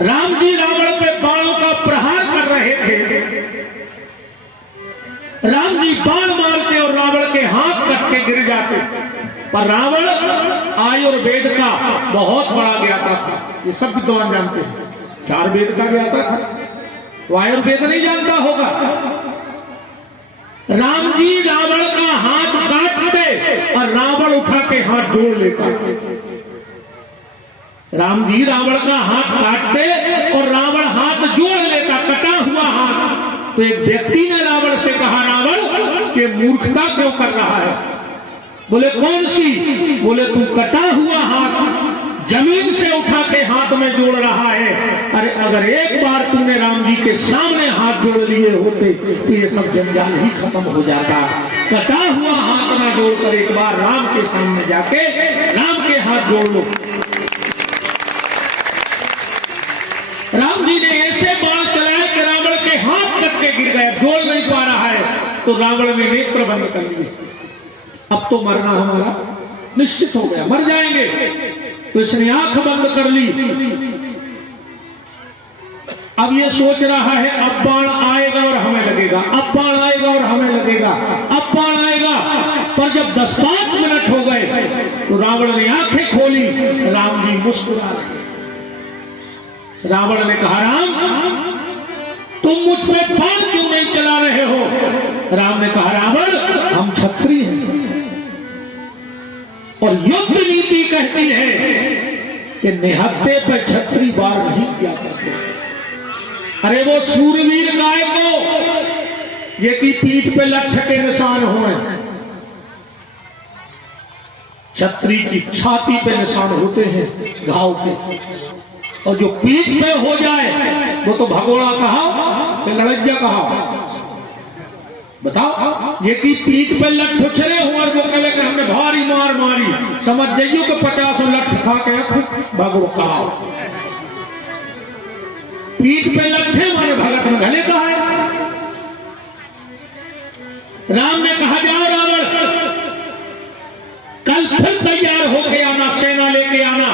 राम जी रावण पे बाणों का प्रहार कर रहे थे। राम जी बाण मारते और रावण के हाथ कट के गिर जाते, पर रावण आयुर्वेद का बहुत बड़ा ज्ञाता था। ये सब विद्वान जानते हैं, 4 वेद का ज्ञाता था, वो आयुर्वेद नहीं जानता होगा। राम जी रावण का हाथ काटते और रावण उठा के हाथ जोड़ लेता। राम जी रावण का हाथ काटते और रावण हाथ जोड़ लेता, कटा हुआ हाथ। तो एक व्यक्ति ने रावण से कहा, रावण के मूर्खता क्यों कर रहा है? बोले कौन सी? बोले तू कटा हुआ हाथ जमीन से उठा के हाथ में जोड़ रहा है। अरे अगर एक बार तूने राम जी के सामने हाथ जोड़ लिए होते तो ये सब जंजाल ही खत्म हो जाता। कटा हुआ हाथ ना जोड़कर एक बार राम के सामने जाके राम के हाथ जोड़ लो। राम जी ने ऐसे बाण चलाए कि रावण के हाथ कट के गिर गए, जोड़ नहीं पा रहा है। तो रावण ने नेत्र बंद कर लिए, अब तो मरना हमारा निश्चित हो गया, मर जाएंगे। तो इसने आंख बंद कर ली। अब ये सोच रहा है अब बाण आएगा और हमें लगेगा, अब बाण आएगा और हमें लगेगा, अब बाण आएगा। पर जब 10-5 मिनट हो गए तो रावण ने आंखें खोली, राम जी मुस्कुरा रहे। रावण ने कहा, राम तुम मुझ पे बाण क्यों नहीं चला रहे हो? राम ने कहा, रावण हम क्षत्रिय हैं और युद्ध नीति कहती है कि निहत्थे पर क्षत्रिय वार नहीं किया करते। अरे वो सूरवीर गाय को ये की पीठ पे लठ के निशान हुए, क्षत्रिय की छाती पे निशान होते हैं घाव के, और जो पीठ पे हो जाए वो तो भगोड़ा कहा कि लड़ैया कहा। बताओ, ये की पीठ पे लठ उछले हुआ और वो कहे कि हमने भारी मार मारी, समझ जाइयो कि 50 लठ खा के भगो कहा। पीठ पे लठे मारे भगत में भले कहा है। राम ने कहा, जाओ रावण कल फिर तैयार होके आना, सेना लेके आना,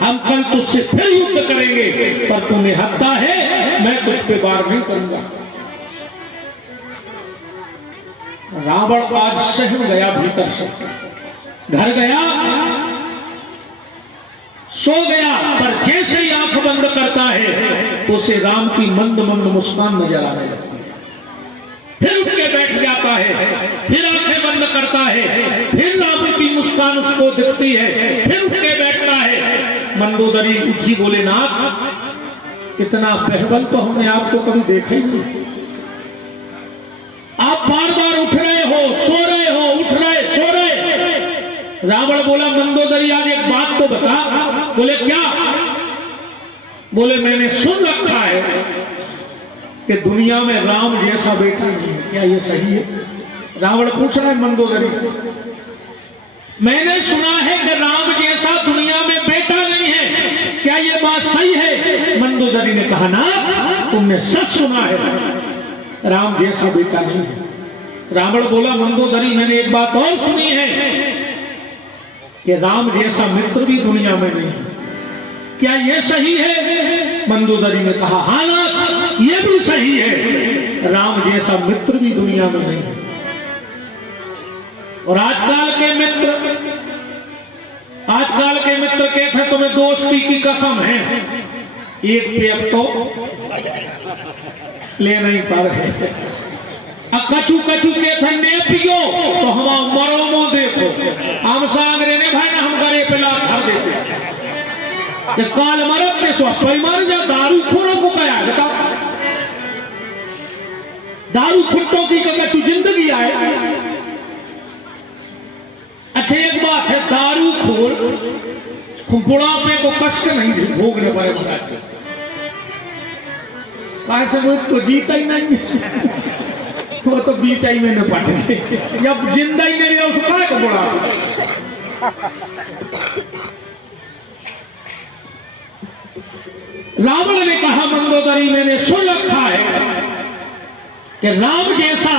हम कल तुझसे फिर युद्ध करेंगे, पर तुम्हें हत्या है, मैं तुझ पे वार नहीं करूंगा। रावण आज सहम गया, भीतर से घर गया, सो गया। पर जैसे ही आंख बंद करता है तो उसे राम की मंद मंद मुस्कान नजर आने लगती है। फिर उठ के बैठ जाता है, फिर आंखें बंद करता है, फिर राम की मुस्कान उसको दिखती है, फिर उठ के बैठता है। मंदोदरी उठी, बोले नाथ इतना बहबल तो हमने आपको कभी देखा ही नहीं। आप बार बार उठ रहे हो, सो रहे हो, उठ रहे, सो रहे। रावण बोला, मंदोदरी आज एक बात तो बता। बोले क्या? बोले मैंने सुन रखा है कि दुनिया में राम जैसा बेटा नहीं है, क्या ये सही है? रावण पूछ रहा है मंदोदरी से। मैंने सुना है कि राम जैसा दुनिया में बेटा नहीं है, क्या ये बात सही है? मंदोदरी ने कहा, ना तुमने सच सुना है, राम जैसा बेटा नहीं है। रावण बोला, मंदोदरी मैंने एक बात और सुनी है कि राम जैसा मित्र भी दुनिया में नहीं है, क्या ये सही है? मंदोदरी ने कहा, हाँ नाथ ये भी सही है, राम जैसा मित्र भी दुनिया में नहीं है। और आजकल के मित्र कहते हैं तुम्हें दोस्ती की कसम है, एक पेट तो ले नहीं पा रहे। कछु कछु के ठंडे पियो तो हम मरो मो देखो, हम सांगरे ने भाई ना हम गरे पे लात भर देते कि काल मरत के सो कोई मर जा। दारू खोरों को क्या बताओ, दारू खुट्टों की कछु जिंदगी आए। अच्छा एक बात है, दारू खोर बुढ़ापे को कष्ट नहीं भोगने पाए महाराज, कैसे वो तो जीता ही नहीं, वो तो बीचा ही में न पाटे, जब जिंदा ही नहीं है उसको क्या बुढ़ा। रावण ने कहा, मंदोदरी मैंने सुन रखा है कि राम जैसा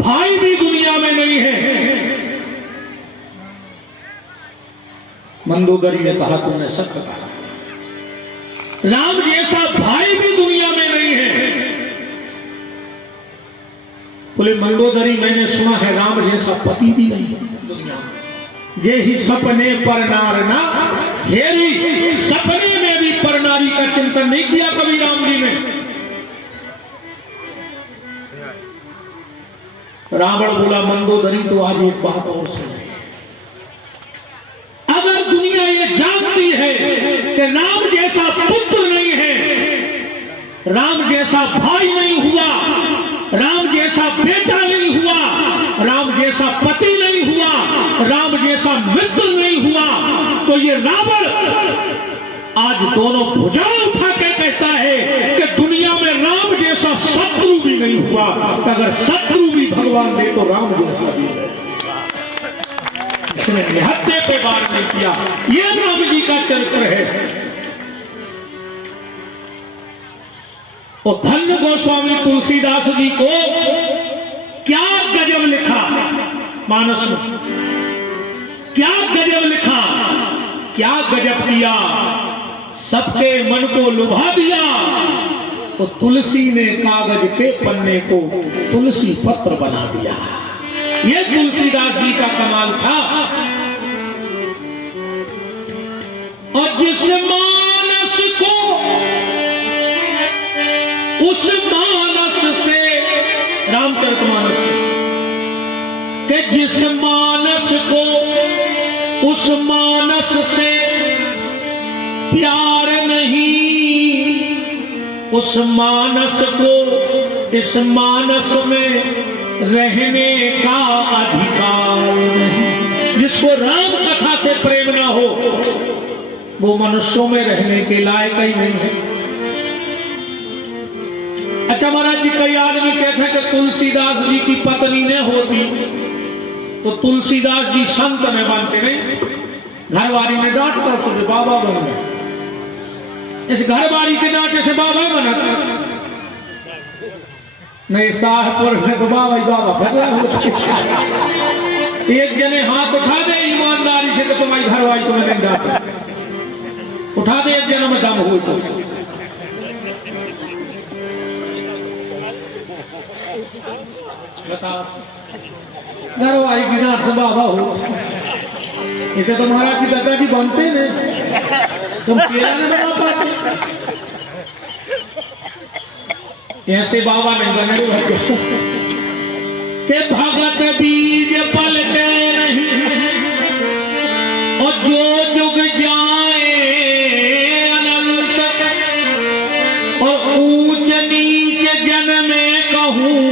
भाई भी दुनिया में नहीं है। मंदोदरी ने कहा, तुमने सच कहा। राम जैसा भाई भी दुनिया में नहीं है। बोले मंदोदरी मैंने सुना है राम जैसा पति भी नहीं है दुनिया में। ये ही सपने पर नार ना हेरी, सपने में भी पर नारी का चिंतन नहीं किया कभी राम जी ने। रावण बोला मंदोदरी तो आज एक बात और सुने, अगर दुनिया ये जानती है कि राम जैसा पुत्र नहीं है, राम जैसा भाई नहीं हुआ, राम जैसा बेटा नहीं हुआ, राम जैसा पति नहीं हुआ, राम जैसा मित्र नहीं हुआ, तो ये रावण आज दोनों भुजाएं उठा के कहता है कि दुनिया में राम जैसा शत्रु भी नहीं हुआ। अगर शत्रु भी भगवान दे तो राम जैसा भी है। इसने निहत्थे पे वार नहीं किया। ये राम जी का चरित्र है। और धन्य गोस्वामी तुलसीदास जी को क्या गजब लिखा मानस में, क्या गजब लिखा, क्या गजब किया, सबके मन को लुभा दिया। तो तुलसी ने कागज के पन्ने को तुलसी पत्र बना दिया। ये तुलसीदास जी का कमाल था। और जिस मानस को उस मानस से, रामचरितमानस से, कि जिस मानस को उस मानस से प्यार नहीं, उस मानस को इस मानस में रहने का अधिकार नहीं। जिसको राम कथा से प्रेम ना हो वो मनुष्यों में रहने के लायक ही नहीं है। अच्छा महाराज जी, कई आदमी कहते हैं कि तुलसीदास जी की पत्नी ने होती तो तुलसीदास जी संत में बनते नहीं, घरवाली ने डांटता सुबह बाबा बन गए। इस घरवाली के डांटे से बाबा बना नहीं, शाहपुर में तो बाबा ही बाबा भगला होता। एक जने हाथ उठा दे ईमानदारी से तो तुम्हारी घरवाली तुम्हें नहीं डांटे, उठा दे एक जने में दम हो तो। घरवाली की डांट से बाबा हो, इसे तो महाराज की दादाजी बनते नहीं, तुम केला नहीं बना पाते, ऐसे बाबा नहीं बने। के भगत बीज पलटे नहीं और जो जुग जाए अनंत, और ऊंच नीच जन में कहूं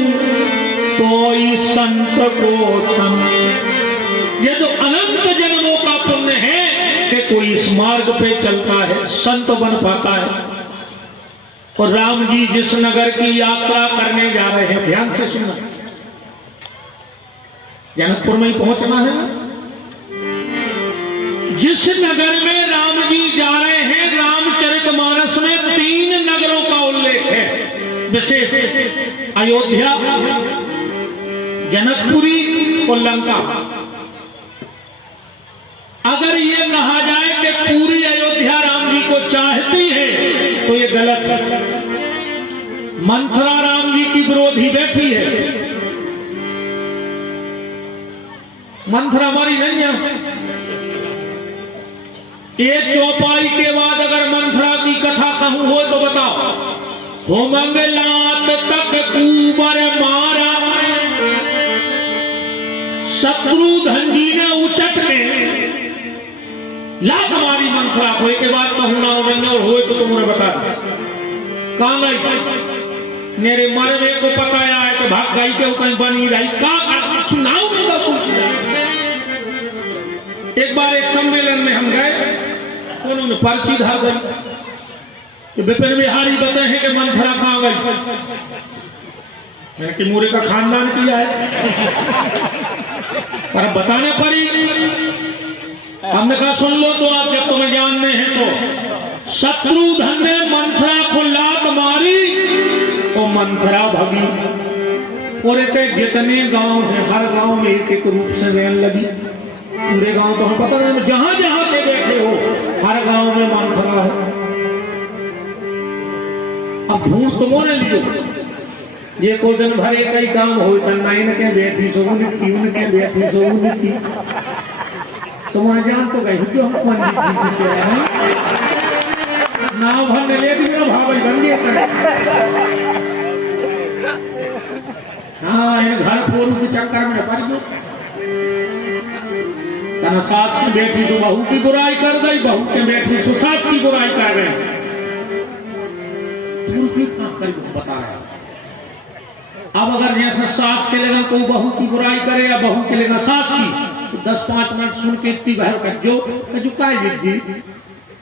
तो इस संत को संत। ये तो अनंत जन्मों का पुण्य है कि कोई इस मार्ग पे चलता है, संत बन पाता है। और राम जी जिस नगर की यात्रा करने जा रहे हैं, ध्यान से सुनना, जनकपुर में ही पहुंचना है ना। जिस नगर में राम जी जा रहे हैं, रामचरितमानस में 3 नगरों का उल्लेख है विशेष, अयोध्या, जनकपुरी और लंका। अगर ये कहा जाए कि पूरी अयोध्या राम जी को चाहती है तो ये गलत है। मंथरा राम जी की विरोधी बैठी है, मंथरा हमारी नहीं है। एक चौपाई के बाद अगर मंथरा की कथा कहूं हो तो बताओ। हो मंगलात तक कुबर मारा, शत्रुघ्न जी ने उचट के लाख हमारी मंथरा को। एक बात कहूं ना और हो तो तुमने बता कहां गई, मेरे मरवे को पकाया है तो भाग गई के कहीं बनी रही का चुनाव नहीं था कुछ। एक बार एक सम्मेलन में हम गए, उन्होंने पर्ची धर गई कि विपिन बिहारी बताए हैं कि मंथरा कहां गई। मैंने कि मोरे का खानदान किया है पर बताने पड़ी। हमने कहा सुन लो तो आप, जब तुम्हें जानने हैं तो। शत्रुघ्न ने मंथरा को लात मारी और मंथरा भगी। पूरे के जितने गांव हैं, हर गांव में एक एक रूप से रेल लगी। पूरे गांव तो हम पता नहीं, जहां जहां पे बैठे हो हर गांव में मंथरा है। अब ढूंढ तुमने लियो ये को दिन भर एक ही काम हो नाइन के बैठी सो उनके बैठी सो उनकी तुम्हारे जान तो गई क्यों हम पंडित जी के नाव भरने ले दिया भावल बन गया हाँ इन घर फोरू के चक्कर में पड़ गयो तना सास की बेटी सो बहू की बुराई कर गई बहू के बेटी सो सास की बुराई कर गई बता रहा अब अगर जैसे सास के लेगा कोई बहू की बुराई करे या बहू के लेगा सास की तो 10-5 मिनट सुन के इतनी बहर कर जो काय जी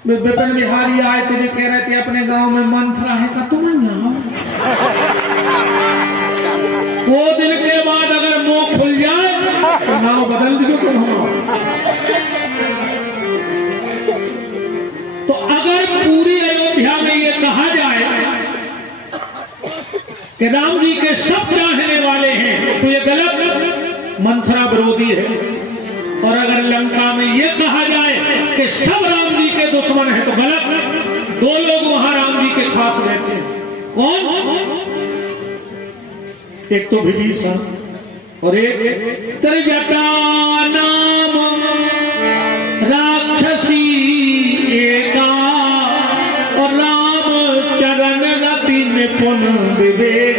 विपिन बिहारी आए थे कह रहे थे अपने गांव में मंत्र है का तुम यहाँ 2 दिन के बाद अगर मुंह खुल जाए तो नाव बदल दियो तुम तो अगर पूरी अयोध्या में ये कहा जाए कि राम जी के सब चाहने वाले हैं तो ये गलत मंथरा विरोधी है और अगर लंका में ये कहा जाए कि सब राम जी के दुश्मन हैं तो गलत 2 लोग वहां राम जी के खास रहते हैं कौन एक तो विभीषण और एक त्रिजटा नाम राक्षसी एका और राम चरण रति निपुण विवेक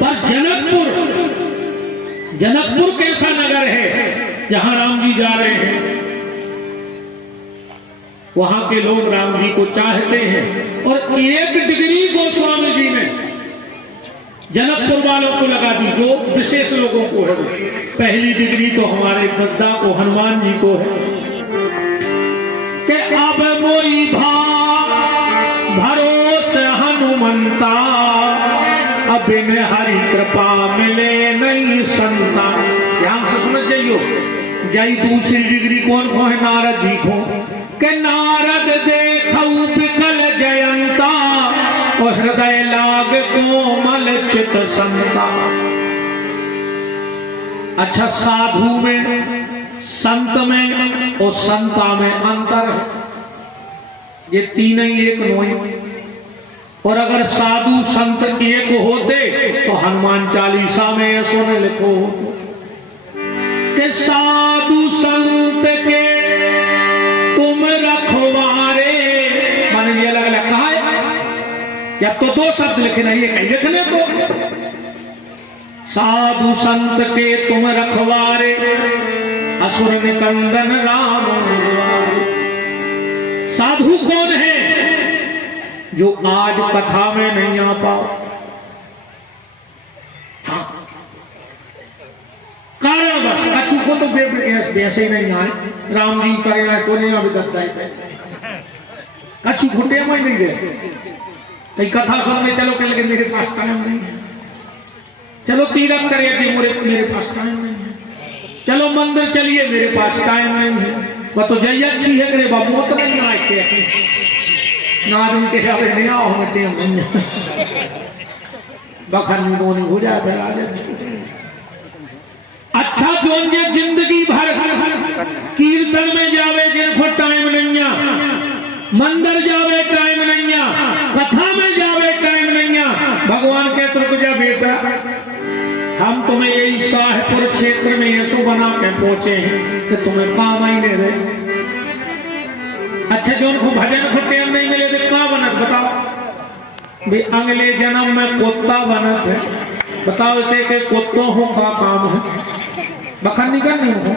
पर जनकपुर कैसा नगर है जहां राम जी जा रहे हैं वहां के लोग राम जी को चाहते हैं और 1 डिग्री गोस्वामी जी ने जनकपुर वालों को लगा दी जो विशेष लोगों को है पहली डिग्री तो हमारे गद्दा को हनुमान जी को है कि अब मोई भरोसे हनुमंता अब इन्हें हरि कृपा मिले नहीं संता ध्यान से समझ जाइयो जाई दूसरी डिग्री कौन को है नारद जी को कि नारद देखऊ विकल जयंता और हृदय लाग कोमल चित संता अच्छा साधु में संत में और संता में अंतर है ये तीन ही एक नोई और अगर साधु संत एक होते तो हनुमान चालीसा में ऐसो ने लिखो कि साधु संत के तुम रखवारे माने ये अलग अलग कहा है या तो 2 शब्द लिखे नहीं है कहीं लिखने को साधु संत के तुम रखवारे असुर निकंदन राम साधु कौन है जो आज कथा में नहीं आ पाओ हाँ कारण बस अचू को तो वैसे ही नहीं आए राम जी का को नहीं अभी दस्ता अचू घुटे में नहीं गए कई कथा सुनने चलो कह लगे मेरे पास टाइम नहीं है चलो तीरथ करिए मेरे पास टाइम नहीं है चलो मंदिर चलिए मेरे पास टाइम नहीं है वह तो जय अच्छी है करे बाबू तो नहीं आए ना के अभी नहीं आओ नहीं बखर में हो जाए फिर आ जाए अच्छा जो ये जिंदगी भर कीर्तन में जावे जिनको टाइम नहीं मंदिर जावे टाइम नहीं कथा में जावे टाइम नहीं भगवान के तुम जा बेटा हम तुम्हें यही शाहपुर क्षेत्र में यशु बना के पहुंचे हैं कि तुम्हें काम ही नहीं रहे अच्छा जो उनको भजन को टाइम नहीं मिले तो क्या बनत बताओ भाई अगले जन्म में कुत्ता बनत है बताओ इसे के कुत्तों हो का काम है बखन नहीं करनी हो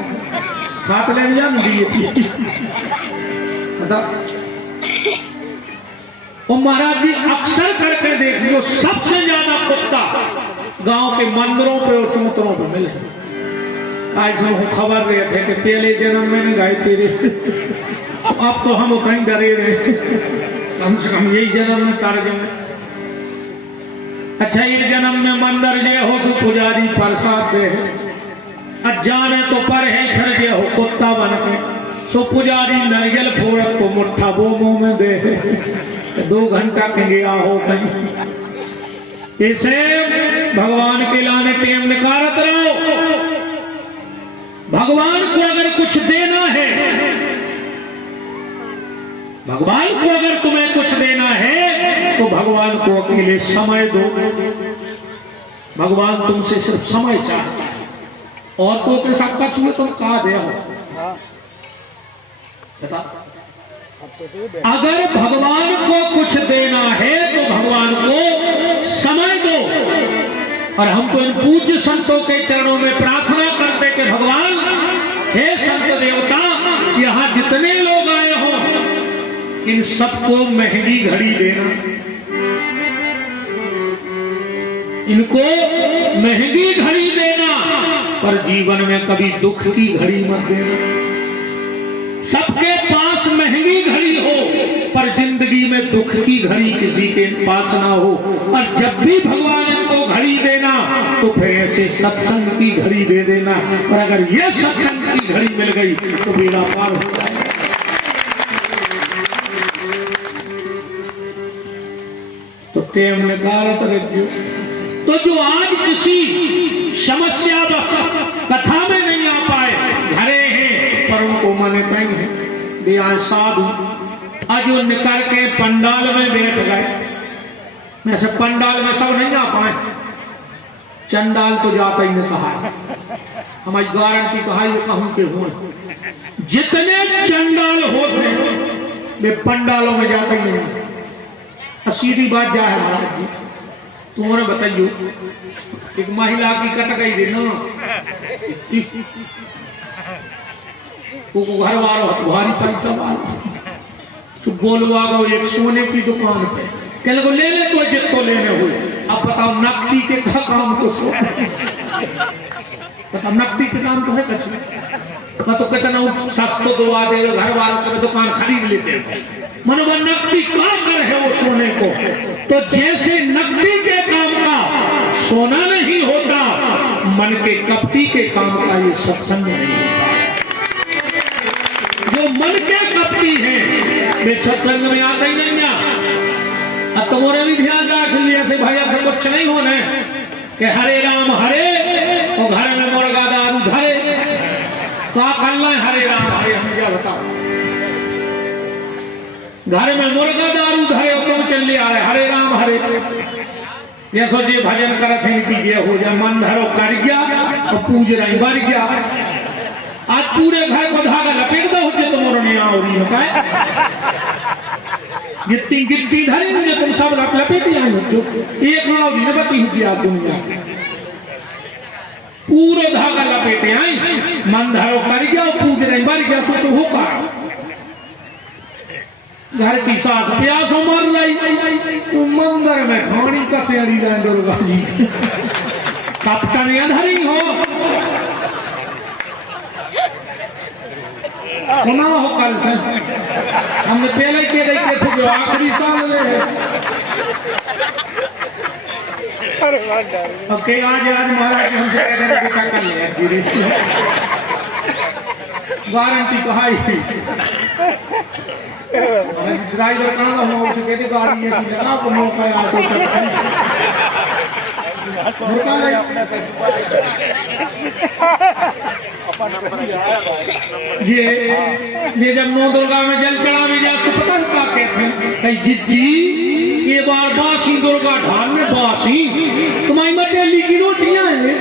हाथ ले जान दिए और महाराज जी अक्सर करके देख लो सबसे ज्यादा कुत्ता गांव के मंदिरों पे और चौतरों पे मिले आज हम खबर रहे थे कि पहले जन्म में नहीं गाई तेरे अब तो हम कहीं डरे रहे कम से कम यही जन्म में तार गए अच्छा ये जन्म में मंदिर जे हो तो पुजारी प्रसाद दे जाने तो पर है फिर जे हो कुत्ता बन के तो पुजारी नारियल फोड़ को मुट्ठा वो मुंह में दे 2 घंटा के गया हो कहीं इसे भगवान के लाने टेम निकारत रहो भगवान को अगर कुछ देना है भगवान को अगर तुम्हें कुछ देना है तो भगवान को अकेले समय दो। भगवान तुमसे सिर्फ समय चाहता है, और तो के साथ कछ हुए तुम कहा दे हो। बता, अगर भगवान को कुछ देना है तो भगवान को समय दो। और हम तो इन पूज्य संतों के चरणों में प्रार्थना करते कि भगवान, हे संत देवता, यहाँ जितने लोग आए हो इन सबको महंगी घड़ी देना, इनको महंगी घड़ी देना, पर जीवन में कभी दुख की घड़ी मत देना। सबके पास महंगी घड़ी हो, पर जिंदगी में दुख की घड़ी किसी के पास ना हो। और जब भी भगवान इनको घड़ी देना तो फिर ऐसे सत्संग की घड़ी दे देना। और अगर ये सत्संग की घड़ी मिल गई तो बेड़ा पार हो जाए। तो टेम निकाल तो जो आज किसी समस्या बस कथा में नहीं आ पाए, घरे हैं पर उनको माने कहीं है भी आज साधु आज वो निकल के पंडाल में बैठ गए। मैं सब पंडाल में सब नहीं आ पाए, चंडाल तो जाता ही नहीं कहा, हमारी गारंटी कहा ये कहूं के हुए जितने चंडाल होते वे पंडालों में जाते ही नहीं। सीधी बात क्या है महाराज जी, तुम्हारे बताइयो, एक महिला की कट गई थी ना, वो घर वालों भारी पैसा वाला तो बोलवा गो एक सोने की दुकान पे, कहने को ले ले तो जितको लेने हुए। अब बताओ नकदी के काम को सो बताओ, नकदी के काम तो है कछ तो कितना सस्तो दुआ दे, घर वालों की दुकान खरीद लेते हैं। मनोबा नकदी का कर है वो सोने को, तो जैसे नकदी के काम का सोना नहीं होता, मन के कपटी के काम का ये सत्संग नहीं होता। जो मन के कपटी है वे सत्संग में आते ही नहीं। अब तुम्हारे भी ध्यान रख लिया से भाई अब कुछ नहीं होने कि हरे राम हरे और घर में मुर्गा दारू धरे, क्या करना है हरे राम हरे, हम क्या बताओ, घर में मुर्गा दारू धरे और तुम चल आ रहे हरे राम हरे। ये सोचिए भजन करत है कीजिए हो जाए, मन धरो कर गया और पूज रही बढ़ गया। आज पूरे घर को धागा लपेट दो तो मोरने आओ रही होता है, गिट्टी गिट्टी धरी मुझे तुम सब लपेट आई हो, एक नाव बती हुई आप दुनिया पूरे धागा लपेटे आई, मन धरो कर गया और पूज रही बढ़ गया। सोचो होगा घर की सास प्यासों मर रही, मंदिर में खानी कसे अड़ी जाए दुर्गा जी कप्तान अधरी हो सुना हो कल से हमने पहले के देखे थे जो आखिरी साल में ओके आज महाराज हमसे बेटा कर लिया गारंटी कहा ड्राइवर कहाँ हो चुके थे गाड़ी ऐसी लगा तो मौका आ ये जब नौ दुर्गा में जल चढ़ा भी जा पता क्या कहते हैं जिज्जी ये बार बासी दुर्गा ढाल में बासी तुम्हारी मटेली की रोटियां हैं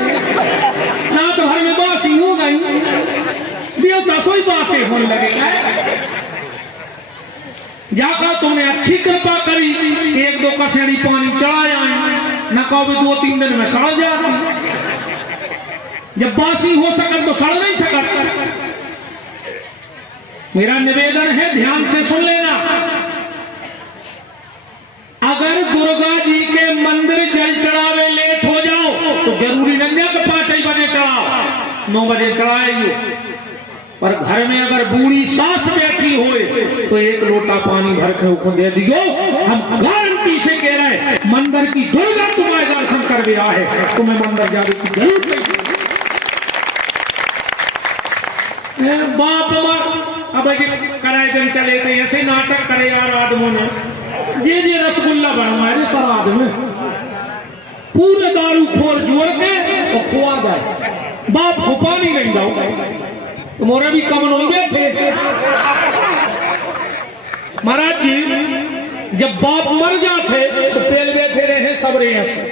ना तो घर में बासी हो गई देवता सोई बासे होने लगेगा। जाकर तुमने अच्छी कृपा करी, एक दो कसेड़ी पानी चढ़ाया न कहो भी 2-3 दिन में सड़ जाती, जब बासी हो सकता तो सड़ नहीं सकता। मेरा निवेदन है ध्यान से सुन लेना, अगर दुर्गा जी के मंदिर जल चढ़ावे लेट हो जाओ तो जरूरी नहीं है कि 5 बजे चढ़ाओ, 9 बजे चढ़ाएगी, पर घर में अगर बूढ़ी सास बैठी होए तो 1 लोटा पानी भर के उसको दे दियो। हम गारंटी से कह रहे हैं मंदिर की दुर्गा तुम्हारे दर्शन कर दिया है, तुम्हें मंदिर जाने की जरूरत नहीं। बाप अब कराए दिन चले थे ऐसे नाटक करे यार आदमों ने, ये रसगुल्ला बनवाए सराद में पूरे दारू खोर जोड़ के और खुआ जाए, बाप को पानी नहीं जाओ तुम्हारे भी कमन होंगे थे। महाराज जी जब बाप मर जाते तो पेल बैठे रहे सबरे से।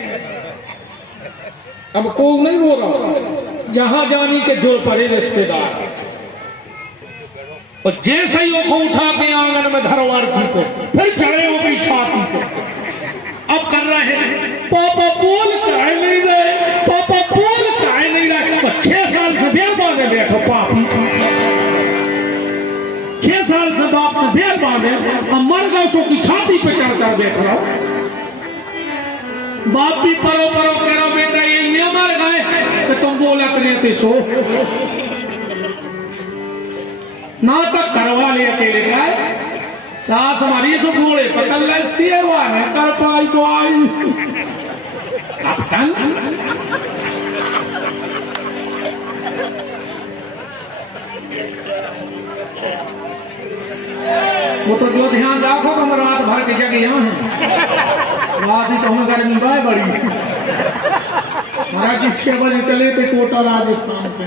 अब कोई नहीं रो रहा, जहां जानी के जोर पड़े रिश्तेदार, और जैसे ही वो उठा के आंगन में धरवार की को फिर चढ़े हो गई छाती को। अब कर रहे हैं पापा बोल काहे नहीं रहे, पापा बोल काहे नहीं रहे। 6 साल से बेल बांधे बैठो पापी, 6 साल से बाप से बेल बांधे, अब मर गए सो की छाती पे चढ़ कर बैठ रहा। बाप भी परो परो करो बेटा ये नहीं मर गए तो तुम बोला करते सो नाटक करवा ले अकेले का। सास हमारी सो घोड़े पकड़ ले सेवा है कर पाई को आई वो तो जो ध्यान रखो हम रात भर की जगह यहाँ है, रात ही तो हमें गर्मी बाय बड़ी महाराज किसके बजे चले थे कोटा राजस्थान से,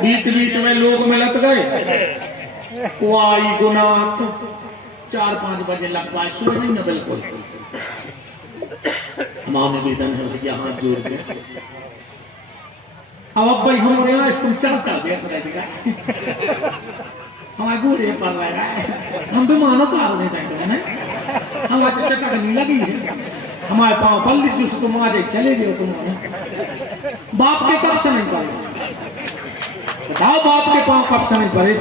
बीच बीच में लोग मिलत गए, वो आई गुनात 4-5 बजे लग पाए, सुबह नहीं ना बिल्कुल। हमारे निवेदन है भैया हाथ जोड़ के, अब भाई हमारे यहाँ तुम चल देख रहेगा हमारे घोड़े पर लगा है, हम भी मानो पाल नहीं देंगे हैं, हमारे चक्कर नहीं लगी है, हमारे पाँव पल्ली जिसको मारे चले गए तुम्हारे। बाप के कब से नहीं पड़े बताओ, बाप के पाँव कब से नहीं पड़े।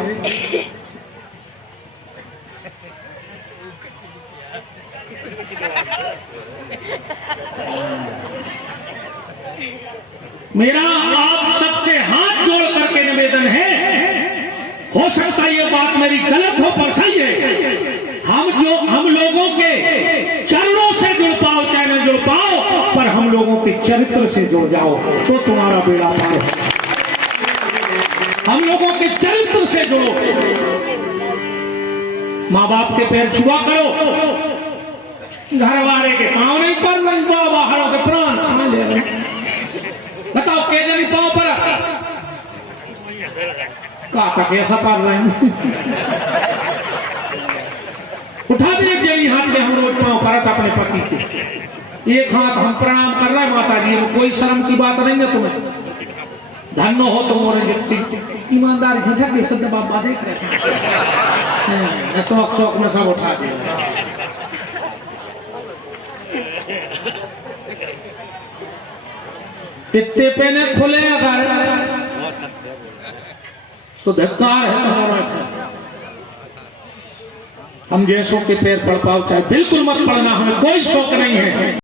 मेरा आप सबसे हाथ जोड़ करके निवेदन है, हो सकता है ये बात मेरी गलत हो पर सही है, हम लोगों के चरणों से जुड़ पाओ चाहे न जुड़ पाओ, पर हम लोगों के चरित्र से जुड़ जाओ तो तुम्हारा बेड़ा पार है। हम लोगों के चरित्र से जुड़ो, माँ बाप के पैर छुआ करो, घर वाले के पाँव नहीं पर बाहरों के प्राण खा ले रहे। बताओ के जनी पाँव पर का कैसा पार रहे हैं। उठा दे एक जनी हाथ में, हम रोज पाँव परत अपने पति के, एक हाथ हम प्रणाम कर रहे हैं माता जी, कोई शर्म की बात नहीं है तुम्हें, धन्य हो तुम मोरे जितनी ईमानदारी से ठगे शब्द बाबा देख रहे हैं, शौक शौक में सब उठा दे। इतने पेने खुले अगर तो धिक्कार है हमारा। हम जैसों के पैर पड़ पाओ चाहे बिल्कुल मत पड़ना, हमें कोई शौक नहीं है,